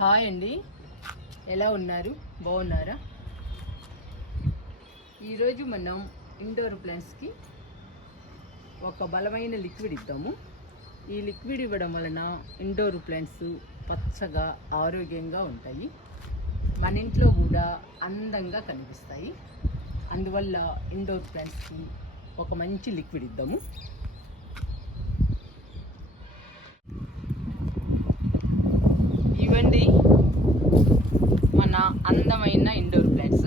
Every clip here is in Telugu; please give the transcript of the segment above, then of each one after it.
హాయ్ అండి, ఎలా ఉన్నారు? బాగున్నారా? ఈరోజు మనం ఇండోర్ ప్లాంట్స్కి ఒక బలమైన లిక్విడ్ ఇద్దాము. ఈ లిక్విడ్ ఇవ్వడం వలన ఇండోర్ ప్లాంట్స్ పచ్చగా ఆరోగ్యంగా ఉంటాయి, మన ఇంట్లో కూడా అందంగా కనిపిస్తాయి. అందువల్ల ఇండోర్ ప్లాంట్స్కి ఒక మంచి లిక్విడ్ ఇద్దాము. ఇవ్వండి మన అందమైన ఇండోర్ ప్లాంట్స్.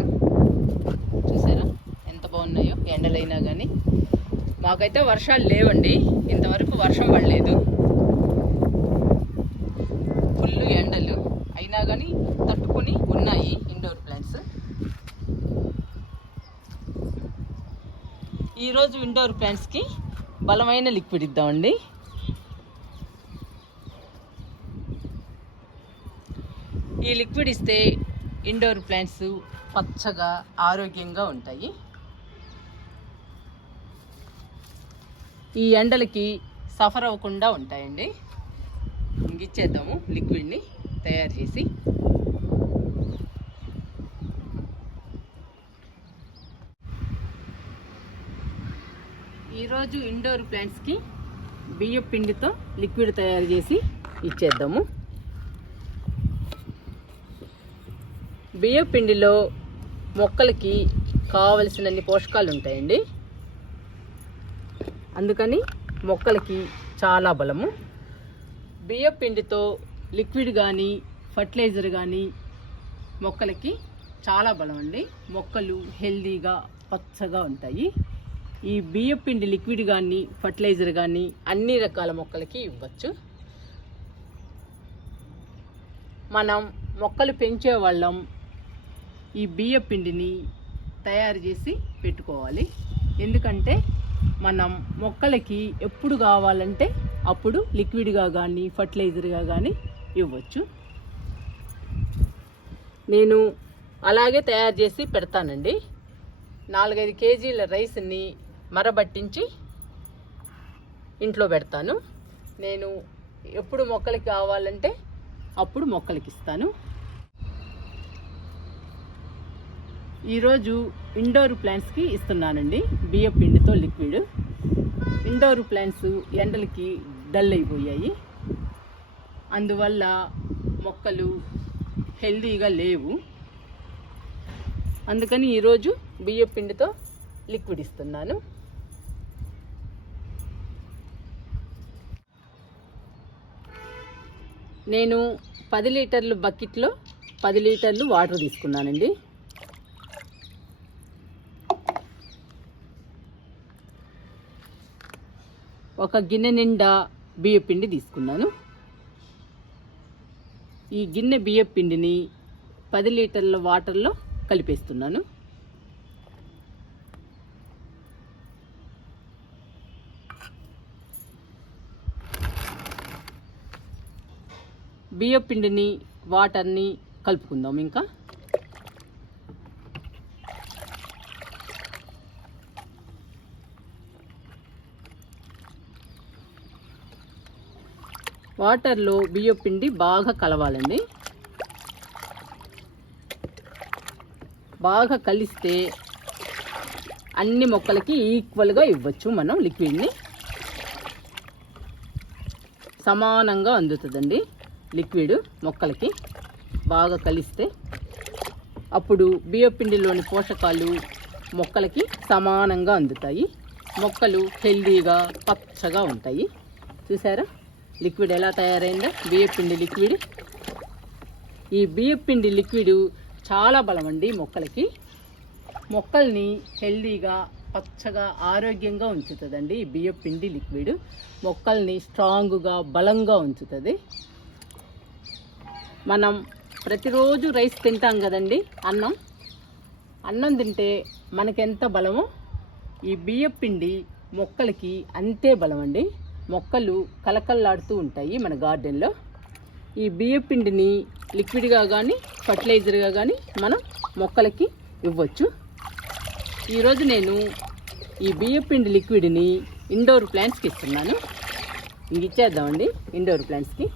చూసారా ఎంత బాగున్నాయో? ఎండలైనా కానీ మాకైతే వర్షాలు లేవండి, ఇంతవరకు వర్షం పడలేదు. ఫుల్ ఎండలు అయినా కానీ తట్టుకొని ఉన్నాయి ఇండోర్ ప్లాంట్స్. ఈరోజు ఇండోర్ ప్లాంట్స్కి బలమైన లిక్విడ్ ఇద్దామండి. ఈ లిక్విడ్ ఇస్తే ఇండోర్ ప్లాంట్స్ పచ్చగా ఆరోగ్యంగా ఉంటాయి. ఈ ఎండలకి సఫర్ అవ్వకుండా ఉంటాయండి. ఇచ్చేద్దాము లిక్విడ్ని తయారు చేసి. ఈరోజు ఇండోర్ ప్లాంట్స్కి బియ్యం పిండితో లిక్విడ్ తయారు చేసి ఇచ్చేద్దాము. బియ్యం పిండిలో మొక్కలకి కావలసినన్ని పోషకాలు ఉంటాయండి, అందుకని మొక్కలకి చాలా బలము. బియ్యం పిండితో లిక్విడ్ కానీ ఫర్టిలైజర్ కానీ మొక్కలకి చాలా బలం అండి. మొక్కలు హెల్దీగా పచ్చగా ఉంటాయి. ఈ బియ్యం పిండి లిక్విడ్ కానీ ఫర్టిలైజర్ కానీ అన్ని రకాల మొక్కలకి ఇవ్వచ్చు. మనం మొక్కలు పెంచే వాళ్ళం ఈ బియ్యం పిండిని తయారు చేసి పెట్టుకోవాలి. ఎందుకంటే మనం మొక్కలకి ఎప్పుడు కావాలంటే అప్పుడు లిక్విడ్గా కానీ ఫర్టిలైజర్గా కానీ ఇవ్వచ్చు. నేను అలాగే తయారు చేసి పెడతానండి. 4-5 కేజీల రైస్ని మరబట్టించి ఇంట్లో పెడతాను. నేను ఎప్పుడు మొక్కలకి కావాలంటే అప్పుడు మొక్కలకి ఇస్తాను. ఈరోజు ఇండోర్ ప్లాంట్స్కి ఇస్తున్నానండి బియ్యం పిండితో లిక్విడ్. ఇండోర్ ప్లాంట్స్ ఎండలకి డల్ అయిపోయాయి, అందువల్ల మొక్కలు హెల్దీగా లేవు. అందుకని ఈరోజు బియ్యం పిండితో లిక్విడ్ ఇస్తున్నాను. నేను 10 లీటర్లు బకెట్లో 10 లీటర్లు వాటర్ తీసుకున్నానండి. ఒక గిన్నె నిండా బియ్యం పిండి తీసుకున్నాను. ఈ గిన్నె బియ్యం పిండిని 10 లీటర్ల వాటర్లో కలిపేస్తున్నాను. బియ్యం పిండిని వాటర్ని కలుపుకుందాం. ఇంకా వాటర్లో బియ్యం పిండి బాగా కలవాలండి. బాగా కలిస్తే అన్ని మొక్కలకి ఈక్వల్గా ఇవ్వచ్చు. మనం లిక్విడ్ని సమానంగా అందుతుందండి. లిక్విడ్ మొక్కలకి బాగా కలిస్తే అప్పుడు బియ్యం పిండిలోని పోషకాలు మొక్కలకి సమానంగా అందుతాయి. మొక్కలు హెల్దీగా పచ్చగా ఉంటాయి. చూసారా లిక్విడ్ ఎలా తయారైందో? బియ్యం పిండి లిక్విడ్. ఈ బియ్యం పిండి లిక్విడ్ చాలా బలం అండి మొక్కలకి. మొక్కల్ని హెల్దీగా పచ్చగా ఆరోగ్యంగా ఉంచుతుందండి ఈ బియ్యం పిండి లిక్విడ్. మొక్కల్ని స్ట్రాంగ్గా బలంగా ఉంచుతుంది. మనం ప్రతిరోజు రైస్ తింటాం కదండి, అన్నం తింటే మనకెంత బలమో ఈ బియ్యం పిండి మొక్కలకి అంతే బలం అండి. మొక్కలు కలకల్లాడుతూ ఉంటాయి మన గార్డెన్లో. ఈ బియ్యం పిండిని లిక్విడ్గా కానీ ఫర్టిలైజర్గా కానీ మనం మొక్కలకి ఇవ్వచ్చు. ఈరోజు నేను ఈ బియ్యం పిండి లిక్విడ్ని ఇండోర్ ప్లాంట్స్కి ఇస్తున్నాను. ఇది ఇచ్చేద్దామండి ఇండోర్ ప్లాంట్స్కి.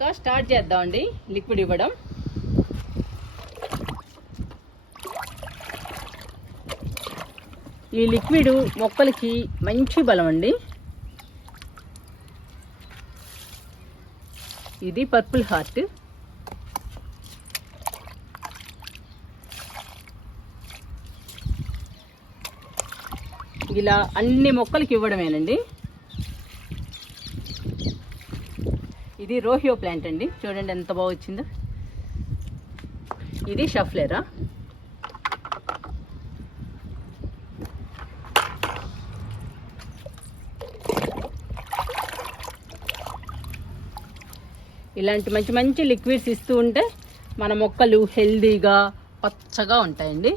ఇక స్టార్ట్ చేద్దామండి లిక్విడ్ ఇవ్వడం. ఈ లిక్విడ్ మొక్కలకి మంచి బలం అండి. ఇది పర్పుల్ హార్ట్. ఇలా అన్ని మొక్కలకి ఇవ్వడమేనండి. ఇది రోహియో ప్లాంట్ అండి, చూడండి ఎంత బాగా వచ్చిందో. ఇది షఫ్లేరా. ఇలాంటి మంచి మంచి లిక్విడ్స్ ఇస్తూ ఉంటే మన మొక్కలు హెల్దీగా పచ్చగా ఉంటాయండి.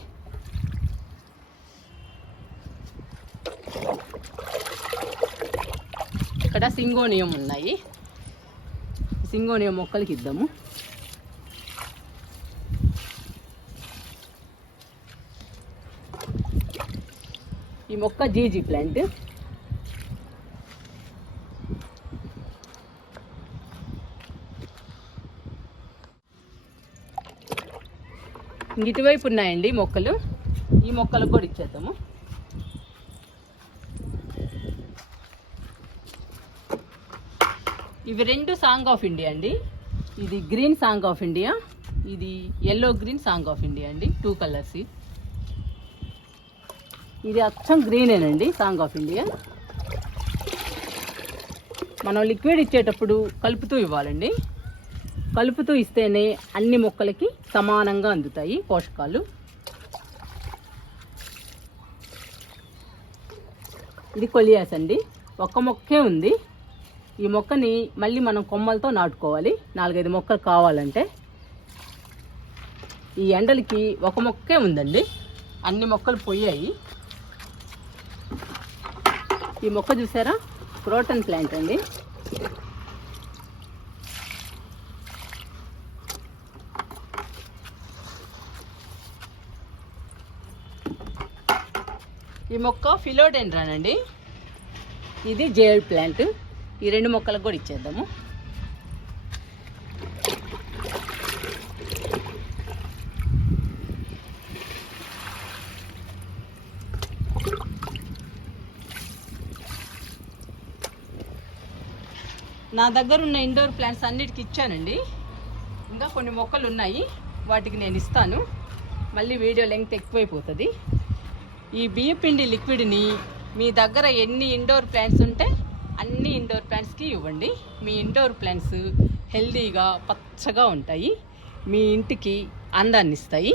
ఇక్కడ సింగోనియం ఉన్నాయి, సింగోనియం మొక్కలకి ఇద్దాము. ఈ మొక్క జీజీ ప్లాంట్. ఇటువైపు ఉన్నాయండి మొక్కలు, ఈ మొక్కలకు కూడా ఇచ్చేద్దాము. ఇవి రెండు సాంగ్ ఆఫ్ ఇండియా అండి. ఇది గ్రీన్ సాంగ్ ఆఫ్ ఇండియా, ఇది yellow green song of India అండి, 2 కలర్స్. ఇది అచ్చం గ్రీనేనండి సాంగ్ ఆఫ్ ఇండియా. మనం లిక్విడ్ ఇచ్చేటప్పుడు కలుపుతూ ఇవ్వాలండి. కలుపుతూ ఇస్తేనే అన్ని మొక్కలకి సమానంగా అందుతాయి పోషకాలు. ఇది కొలియాస్ అండి, ఒక్క మొక్కే ఉంది. ఈ మొక్కని మళ్ళీ మనం కొమ్మలతో నాటుకోవాలి, 4-5 మొక్కలు కావాలంటే. ఈ ఎండలకి ఒక మొక్కే ఉందండి, అన్ని మొక్కలు పోయాయి. ఈ మొక్క చూసారా, క్రోటన్ ప్లాంట్ అండి. ఈ మొక్క ఫిలోడెండ్రాన్ అండి. ఇది జేడ్ ప్లాంట్. ఈ 2 మొక్కలకు కూడా ఇచ్చేద్దాము. నా దగ్గర ఉన్న ఇండోర్ ప్లాంట్స్ అన్నిటికి ఇచ్చానండి. ఇంకా కొన్ని మొక్కలు ఉన్నాయి, వాటికి నేను ఇస్తాను. మళ్ళీ వీడియో లెంగ్త్ ఎక్కువైపోతుంది. ఈ బియ్యపిండి లిక్విడ్ని మీ దగ్గర ఎన్ని ఇండోర్ ప్లాంట్స్ ఉంటే అన్ని ఇండోర్ ప్లాంట్స్కి ఇవ్వండి. మీ ఇండోర్ ప్లాంట్స్ హెల్దీగా పచ్చగా ఉంటాయి, మీ ఇంటికి అందాన్ని ఇస్తాయి.